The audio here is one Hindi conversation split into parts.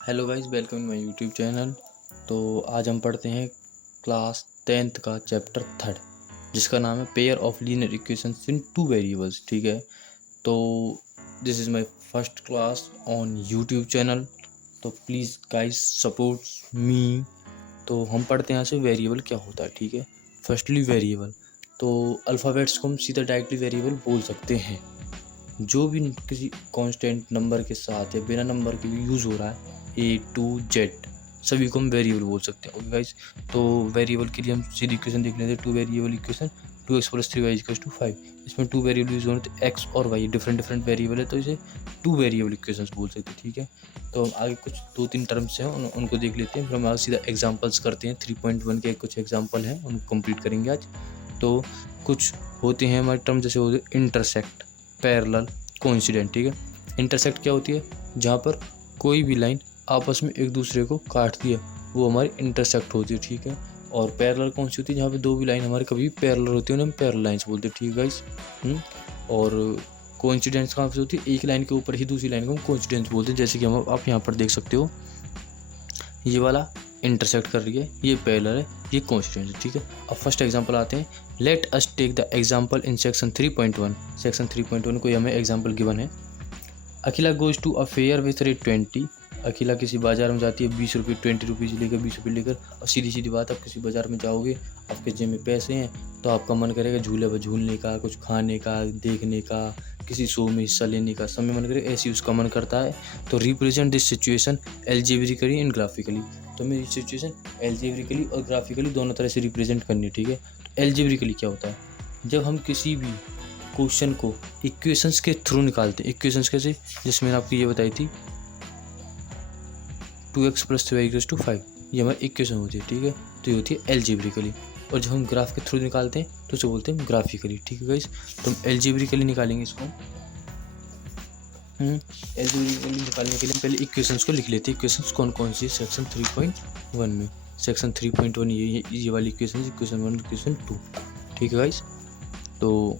Hello guys, welcome my YouTube channel. तो आज हम पढ़ते हैं क्लास 10th का चैप्टर 3 जिसका नाम है pair of linear equations in two variables. ठीक है, तो this is my first class on YouTube channel, तो प्लीज़ गाइस सपोर्ट मी। तो हम पढ़ते हैं यहाँ से वेरिएबल क्या होता है। ठीक है, फर्स्टली वेरिएबल, तो अल्फ़ाबेट्स को हम सीधा डायरेक्टली वेरिएबल बोल सकते हैं। जो भी किसी कांस्टेंट नंबर के साथ या बिना नंबर के भी यूज़ हो रहा है, A to Z, सभी को हम वेरिएबल बोल सकते हैं। ओके गाइस, तो वेरिएबल के लिए हम सीधी इक्वेशन देख लेते हैं। Two variable equation 2x + 3y = 5। इसमें टू वेरिएबल यूज हो रहे थे एक्स और वाई, डिफरेंट वेरिएबल है, तो इसे टू वेरिएबल इक्वेशंस बोल सकते हैं। ठीक है, तो हम आगे कुछ 2-3 टर्म्स हैं उनको देख लेते हैं, फिर हम आगे सीधा एग्जाम्पल्स करते हैं। 3.1 के कुछ एग्जाम्पल हैं, उनको कंप्लीट करेंगे आज। तो कुछ होते हैं हमारे टर्म, जैसे होते हैं इंटरसेक्ट, पैरेलल, कोइंसिडेंट। ठीक है, इंटरसेक्ट क्या होती है? जहाँ पर कोई भी लाइन आपस में एक दूसरे को काटती है, वो हमारी इंटरसेक्ट होती है। ठीक है, और पैरेलल कौन सी होती है? जहाँ पे दो भी लाइन हमारे कभी पैरेलल होती है, उन्हें हम पैरेलल लाइन्स बोलते हैं। ठीक है गाइस। और कोइंसिडेंस कहाँ से होती है? एक लाइन के ऊपर ही दूसरी लाइन को हम कोइंसिडेंस बोलते हैं। जैसे कि हम आप यहाँ पर देख सकते हो, ये वाला इंटरसेक्ट कर रही है, ये पैरेलल है, ये कोइंसिडेंस है। ठीक है, अब फर्स्ट एग्जांपल आते हैं। Let us take the example in section 3.1। Section 3.1 कोई हमें एग्जांपल गिवन है। Akhila goes to a fair with rate 20। Akhila किसी बाजार में जाती है 20 रुपये, 20 रुपीज़ लेकर, 20 रुपये लेकर। और सीधी सीधी बात, आप किसी बाजार में जाओगे, आपके जेब में पैसे हैं, तो आपका मन करेगा झूले पर झूलने का, कुछ खाने का, देखने का, किसी शो में हिस्सा लेने का, समय मन करेगा, ऐसी उसका मन करता है। तो represent this situation algebraically and graphically. तो हमें इस सिचुएशन एल्जेब्रिकली और ग्राफिकली दोनों तरह से रिप्रेजेंट करनी है। ठीक है, तो एल्जेब्रिकली क्या होता है? जब हम किसी भी क्वेश्चन को इक्वेशंस के थ्रू निकालते हैं। इक्वेशंस कैसे? जैसे मैंने आपको ये बताई थी, 2x + 3y = 5, ये हमारी इक्वेशन होती है। ठीक है, तो ये होती है एल्जेब्रिकली। और जब हम ग्राफ के थ्रू निकालते हैं तो उसे बोलते हैं ग्राफिकली। ठीक है गाइस, तो हम एल्जेब्रिकली निकालेंगे इसको। एल्जेब्रिकली निकालने के लिए हम पहले इक्वेशंस को लिख लेते हैं। इक्वेशंस कौन कौन सी है सेक्शन 3.1 में? सेक्शन 3.1 ये वाली इक्वेशन, इक्वेशन 1, इक्वेशन 2। ठीक है गाइस, तो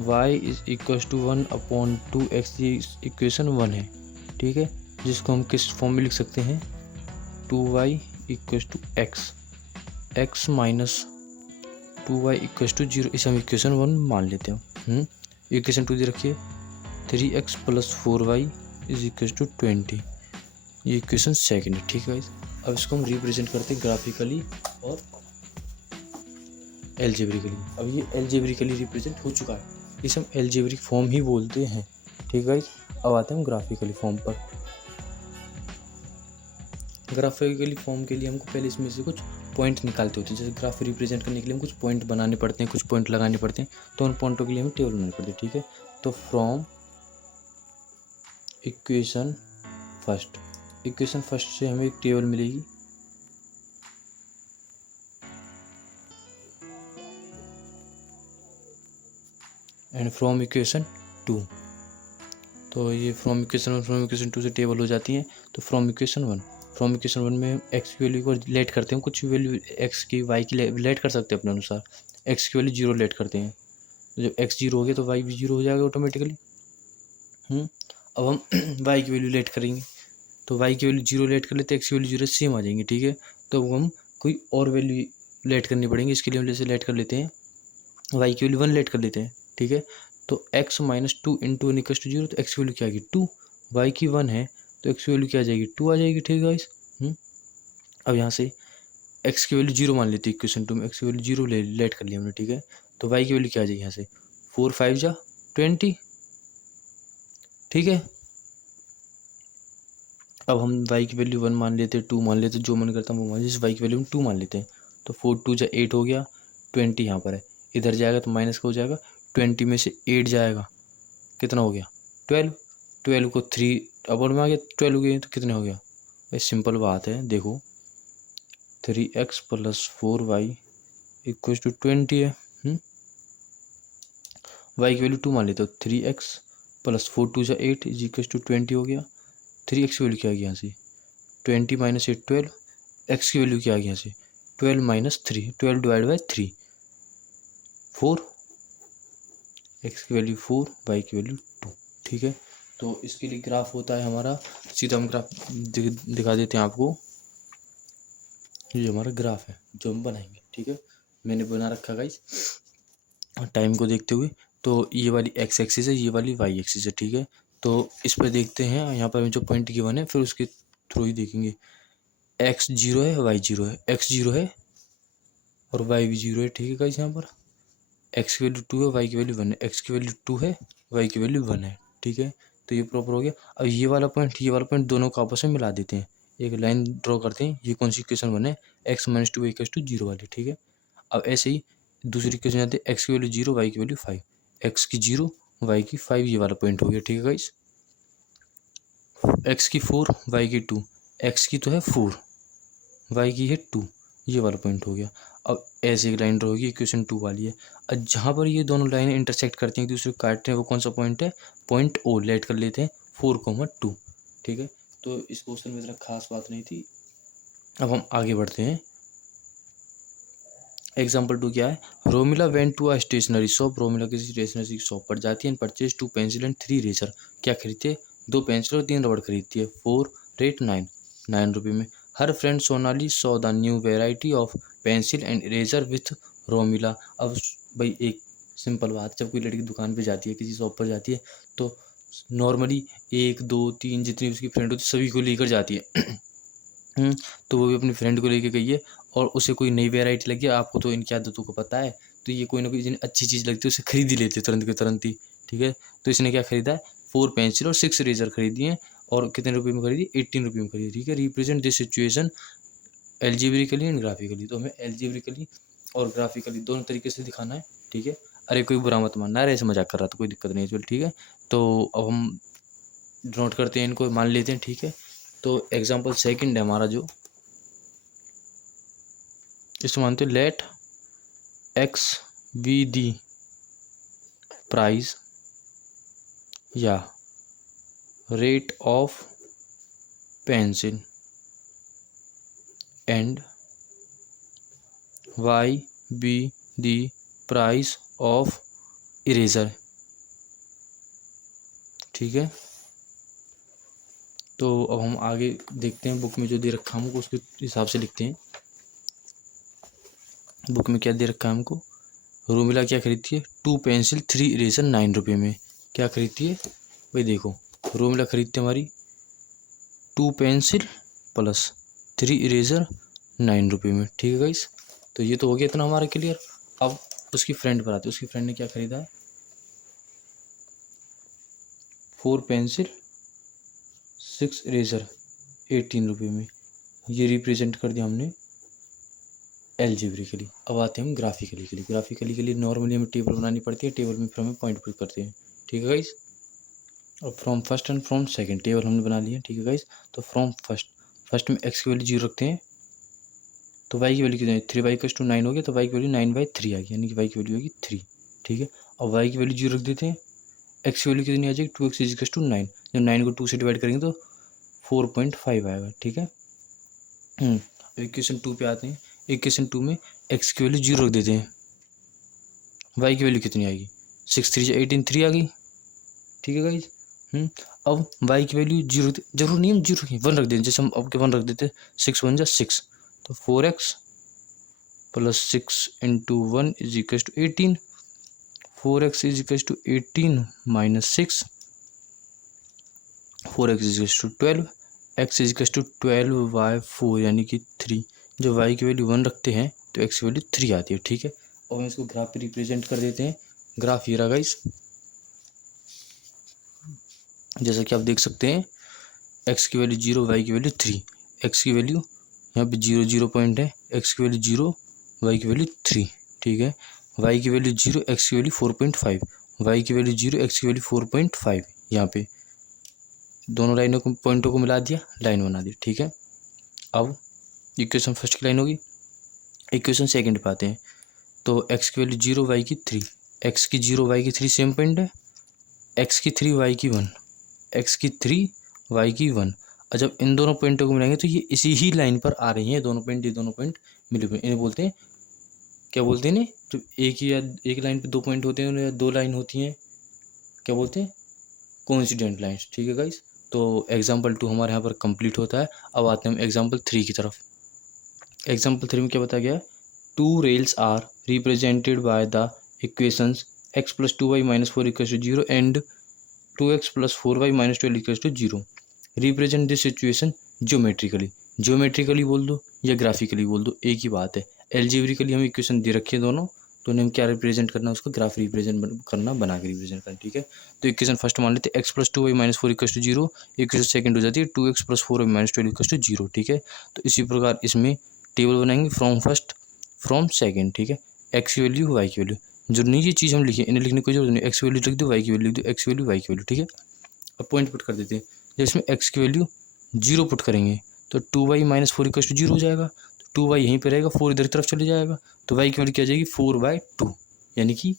y = 1/2x, ये इक्वेशन 1 है। ठीक है, जिसको हम किस फॉर्म में लिख सकते हैं? 2y = x, x - 2y = 0, इसे हम इक्वेशन 1 मान लेते हैं। इक्वेशन 2 दे रखिए, 3x + 4y = 20, ये इक्वेशन सेकेंड है। ठीक है गाइस, अब इसको हम रिप्रेजेंट करते हैं ग्राफिकली और एल्जेब्रिकली। अब ये एल्जेब्रिकली रिप्रेजेंट हो चुका है, इसे हम एल्जेब्रिक फॉर्म ही बोलते हैं। ठीक है गाइस, अब आते हैं हम ग्राफिकली फॉर्म पर। ग्राफिकली फॉर्म के लिए हमको पहले इसमें से कुछ पॉइंट निकालते होते हैं। जैसे ग्राफ रिप्रेजेंट करने के लिए हम कुछ पॉइंट बनाने पड़ते हैं, कुछ पॉइंट लगाने पड़ते हैं, तो उन पॉइंटों के लिए हमें टेबल बनानी पड़ती है। ठीक है, तो फ्रॉम इक्वेशन फर्स्ट से हमें एक टेबल मिलेगी। एंड फ्रॉम इक्वेशन 2, तो ये फ्रॉम इक्वेशन 2 से टेबल हो जाती है। तो फ्रॉम इक्वेशन 1 में एक्स की वैल्यू को लेट करते हैं, कुछ वैल्यू एक्स की, वाई की लेट कर सकते हैं अपने अनुसार। एक्स की वैल्यू 0 लेट करते हैं, तो जब एक्स 0 हो गया तो वाई भी 0 हो जाएगा ऑटोमेटिकली। अब हम वाई की वैल्यू लेट करेंगे, तो वाई की वैल्यू 0 लेट कर लेते हैं, एक्स की वैल्यू 0 सेम आ जाएंगी। ठीक है, तो हम कोई और वैल्यू लेट करनी पड़ेंगी। इसके लिए हम जैसे लेट कर लेते हैं, वाई की वैल्यू 1 लेट कर लेते हैं। ठीक है, तो x - 2 × 1 = 0, तो एक्स की वैल्यू क्या आएगी? 2। वाई की 1 है, तो एक्स की वैल्यू क्या आ जाएगी? 2 आ जाएगी। ठीक है गाइस, अब यहाँ से एक्स की वैल्यू 0 मान लेती है इक्वेशन 2 में, एक्स की वैल्यू 0 लेट कर लिया हमने। ठीक है, तो वाई की वैल्यू क्या आ जाएगी यहाँ से? 4 × 5 = 20। ठीक है, अब हम वाई की वैल्यू 1 मान लेते हैं, 2 मान लेते हैं, जो मन करता है वो मान, जैसे वाई की वैल्यू हम 2 मान लेते हैं, तो 4 × 2 = 8 हो गया। 20 यहाँ पर है, इधर जाएगा तो माइनस का हो जाएगा, 20 में से 8 जाएगा, कितना हो गया? 12। 12 को 3 अपर में आ गया, 12 हो गया, तो कितने हो गया भाई? सिंपल बात है, देखो 3x + 4y = 20 है। वाई की वैल्यू 2 मान लेते हो, 3x + 4 × 2 = 8 = 20 हो गया। 3x की वैल्यू क्या आ गई यहाँ से? 20 - 8 12। एक्स की वैल्यू क्या आ गई यहाँ से? 12 - 3, 12/3 4। एक्स की वैल्यू 4, वाई की वैल्यू 2। ठीक है, तो इसके लिए ग्राफ होता है हमारा, सीधा हम ग्राफ दिखा देते हैं आपको। ये हमारा ग्राफ है जो हम बनाएंगे, ठीक है। मैंने बना रखा गाइस टाइम को देखते हुए। तो ये वाली एक्स एक्सिस है, ये वाली वाई एक्सिस है, ठीक है। तो इस पर देखते हैं, यहाँ पर जो पॉइंट गिवन है फिर उसके थ्रू ही देखेंगे। एक्स जीरो है, वाई जीरो है, एक्स जीरो है और वाई भी जीरो है, ठीक है गाइस। यहाँ पर एक्स की वैल्यू 2 है, वाई की वैल्यू 1 है, एक्स की वैल्यू 2 है, वाई की वैल्यू 1 है, ठीक है। तो ये प्रॉपर हो गया। अब ये वाला पॉइंट दोनों को आपस में मिला देते हैं, एक लाइन ड्रॉ करते हैं। ये कौन सी इक्वेशन बने, एक्स माइनस 2 इक्वल्स टू 0 वाली, ठीक है। अब ऐसे ही दूसरी इक्वेशन आते हैं, एक्स की वैल्यू 0, वाई की वैल्यू 5, एक्स की 0, वाई की 5, ये वाला पॉइंट हो गया, ठीक है गाइस। एक्स की 4, वाई की 2, एक्स की तो है 4, वाई की है 2, ये वाला पॉइंट हो गया। अब ऐसे एक लाइन ड्रॉ होगी, इक्वेशन 2 वाली है। अब जहाँ पर ये दोनों लाइनें इंटरसेक्ट करती हैं, एक दूसरे को काटते हैं, वो कौन सा पॉइंट है, पॉइंट ओ लेट कर लेते हैं 4,2, ठीक है। तो इस क्वेश्चन में इतना खास बात नहीं थी। अब हम आगे बढ़ते हैं। एग्जाम्पल 2 क्या है, Romila went to a stationery shop. Romila किसी स्टेशनरी शॉप पर जाती है and purchase 2 pencil and 3 eraser. क्या खरीदती है, 2 पेंसिल और 3 रबड़ खरीदती है। 4 रेट 9, 9 रुपये में। हर friend Sonali saw the new variety of pencil and eraser with Romila. अब भाई एक सिंपल बात, जब कोई लड़की दुकान पे जाती है, किसी शॉप पर जाती है, तो नॉर्मली 1 2 3 जितनी उसकी फ्रेंड होती है सभी को लेकर जाती है। तो वो भी अपनी फ्रेंड को लेके गई है और उसे कोई नई वैरायटी लगी है। आपको तो इनकी आदतों को पता है, तो ये कोई ना कोई जिन्हें अच्छी चीज़ लगती है उसे खरीद ही लेते तुरंत के तुरंत ही, ठीक है। तो इसने क्या खरीदा है, 4 पेंसिल और 6 इरेजर खरीदी हैं। और कितने रुपये में खरीदी, 18 रुपये में खरीदी, ठीक है। Represent this situation algebraically and graphically. तो हमें एल्जेब्रिकली और ग्राफिकली दोनों तरीके से दिखाना है, ठीक है। अरे कोई बुरा मत मानना, अरे ऐसे मजाक कर रहा था, कोई दिक्कत नहीं है, चल ठीक है। तो अब हम नोट करते हैं, इनको मान लेते हैं, ठीक है। तो एग्जाम्पल सेकंड है हमारा जो, इसको मानते हैं let X be the price या rate of pencil and Y be the price of eraser, ठीक है। तो अब हम आगे देखते हैं, बुक में जो दे रखा है हमको उसके हिसाब से लिखते हैं। बुक में क्या दे रखा है हमको, रोमिला क्या खरीदती है, 2 पेंसिल 3 इरेजर 9 रुपये में। क्या खरीदती है भाई, देखो रोमिला खरीदती है हमारी 2 पेंसिल प्लस 3 इरेजर 9 रुपये में, ठीक है गाइस। तो ये तो हो गया इतना हमारा क्लियर। अब उसकी फ्रेंड पर आते हैं, उसकी फ्रेंड ने क्या खरीदा है, 4 पेंसिल 6 इरेजर 18 रुपये में। ये रिप्रेजेंट कर दिया हमने एल्जेब्रिकली। अब आते हैं हम ग्राफिकली के लिए। ग्राफिकली के लिए नॉर्मली हमें टेबल बनानी पड़ती है, टेबल में फिर हमें पॉइंट पुट करते हैं, ठीक है गाइस। और from first and from second table हमने बना लिया, ठीक है गाइस। तो फ्रॉम फर्स्ट में एक्स की वैल्यू 0 रखते हैं, तो वाई की वैल्यू कितनी है, 3 वाई + 9 हो गया, तो वाई की वैल्यू 9/3 आ गई, यानी कि वाई की वैल्यू होगी 3, ठीक है। और वाई की वैल्यू 0 रख देते हैं, एक्स की वैल्यू कितनी आ जाएगी, 2x = 9। जब 9 को 2 से डिवाइड करेंगे तो 4.5 आएगा, ठीक है। इक्वेशन 2 पे आते हैं। इक्वेशन 2 में एक्स की वैल्यू 0 रख देते हैं, वाई की वैल्यू कितनी आएगी, 6 3 18 3 आ गई, ठीक है गाइज। अब वाई की वैल्यू 0 जरूर नहीं, हम 0 रखें, 1 रख देते, जैसे हम अब के 1 रख देते, 6 1 = 6, तो 4x + 6 × 1 = 18, 4x = 18 - 6, 4x = 12, x = 12/4 यानी कि 3। जब वाई की वैल्यू 1 रखते हैं तो एक्स की वैल्यू 3 आती है, ठीक है। और हम इसको ग्राफ पे रिप्रेजेंट कर देते हैं। ग्राफ ये रहा गाइस, जैसा कि आप देख सकते हैं, एक्स की वैल्यू 0, वाई की वैल्यू 3, एक्स की वैल्यू यहाँ पे 0 0 पॉइंट है, एक्स की वैल्यू 0, वाई की वैल्यू 3, ठीक है। वाई की वैल्यू 0, एक्स की वैल्यू 4.5, वाई की वैल्यू 0, एक्स की वैल्यू 4.5, यहाँ पे दोनों लाइनों को पॉइंटों को मिला दिया, लाइन बना दी, ठीक है। अब इक्वेशन फर्स्ट की लाइन होगी, इक्वेशन सेकंड पे आते हैं। तो एक्स की वैल्यू 0, वाई की 3, एक्स की 0, वाई की 3 सेम पॉइंट है, एक्स की 3, वाई की 1, एक्स की 3, वाई की 1। और जब इन दोनों पॉइंटों को मिलाएंगे तो ये इसी ही लाइन पर आ रही हैं, दोनों पॉइंट, ये दोनों पॉइंट मिले हुए, इन्हें बोलते हैं, क्या बोलते हैं इन्हें, जब एक ही या एक लाइन पे 2 पॉइंट होते हैं या 2 लाइन होती हैं, क्या बोलते हैं, कोइंसिडेंट लाइंस, ठीक है गाइस। तो एग्जाम्पल 2 हमारे यहाँ पर कंप्लीट होता है। अब आते हैं हम एग्जाम्पल 3 की तरफ। एग्जाम्पल 3 में क्या बताया गया है, 2 rails are represented by the equations x + 2y - 4 = 0 and 2x + 4y - 12 = 0। Represent this situation geometrically. Geometrically बोल दो या ग्राफिकली बोल दो, एक ही बात है। एल्जेब्रिकली हमें इक्वेशन दे रखी है दोनों, तो उन्हें हम क्या रिप्रेजेंट करना है, उसका ग्राफ रिप्रेजेंट करना, बना के रिप्रेजेंट करना, ठीक है। तो इक्वेशन फर्स्ट मान लेते हैं x + 2y - 4 = 0। इक्वेशन सेकंड हो जाती है 2x + 4y - 12 = 0, ठीक है। तो इसी प्रकार इसमें टेबल बनाएंगे फ्रॉम फर्स्ट फ्रॉम सेकंड, ठीक है। x की वैल्यू, y की वैल्यू, जो नीचे चीज़ हम लिखे इन्हें लिखने की कोई जरूरत नहीं, x की वैल्यू लिख दो, y की वैल्यू लिख दो, x की वैल्यू, y की वैल्यू, ठीक है। अब पॉइंट पुट कर देते हैं। जब इसमें x की वैल्यू 0 पुट करेंगे तो 2y - 4 = 0 हो जाएगा। तो 2y यहीं पर रहेगा, 4 इधर की तरफ चले जाएगा, तो y की वैल्यू क्या आ जाएगी, 4/2, यानी कि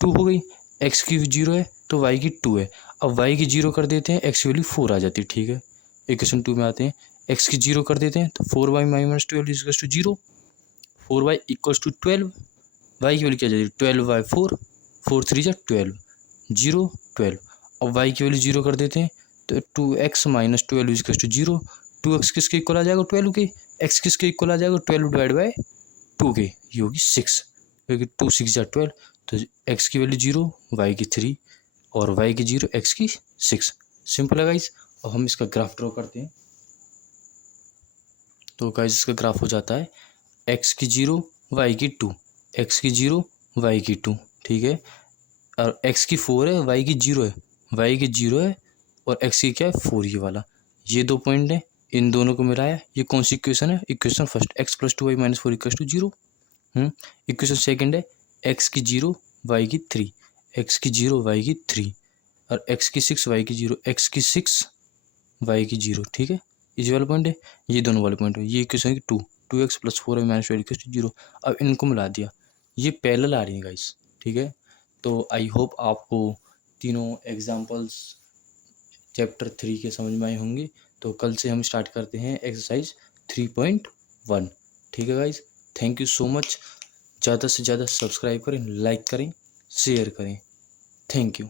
2 हो गई। x की 0 है तो y की 2 है। अब y की 0 कर देते हैं, x की वैल्यू 4 आ जाती है, ठीक है। इक्वेशन 2 में आते हैं, x की 0 कर देते हैं तो 4y - 12 = 0, 4y = 12, y की वैल्यू क्या आ जाएगी, 12/4, 4 3 जा 12, 0 12। अब y की वैल्यू 0 कर देते हैं तो 2x - 12 = 0। 2x किसके इक्वल आ जाएगा, 12 के। x किसके इक्वल आ जाएगा, 12/2 के, ये होगी 6, क्योंकि 2 6 जा 12। तो x की वैल्यू 0, y की 3 और y की 0, x की 6। सिंपल है गाइस। अब हम इसका ग्राफ ड्रॉ करते हैं। तो गाइस इसका ग्राफ हो जाता है x की 0, y की 2, x की 0, y की 2, ठीक है। और x की 4 है, y की 0 है, y की 0 है और x की क्या है, 4, ये वाला। ये 2 पॉइंट है, इन दोनों को मिलाया, ये कौन सी इक्वेशन है, equation first x + 2y - 4 = 0। Equation second है x की 0, y की 3, x की 0, y की 3 और x की 6, y की 0, x की 6, y की 0, ठीक है। ये वाला पॉइंट है, ये दोनों वाले पॉइंट है। ये इक्वेशन है 2x + 4y - 12 = 0। अब इनको मिला दिया, ये पैरेलल आ रही है गाइस, ठीक है। तो आई होप आपको तीनों एग्जाम्पल्स चैप्टर 3 के समझ में आए होंगे। तो कल से हम स्टार्ट करते हैं एक्सरसाइज 3.1, ठीक है guys. Thank you so much. ज़्यादा से ज़्यादा सब्सक्राइब करें, लाइक करें, शेयर करें। Thank you.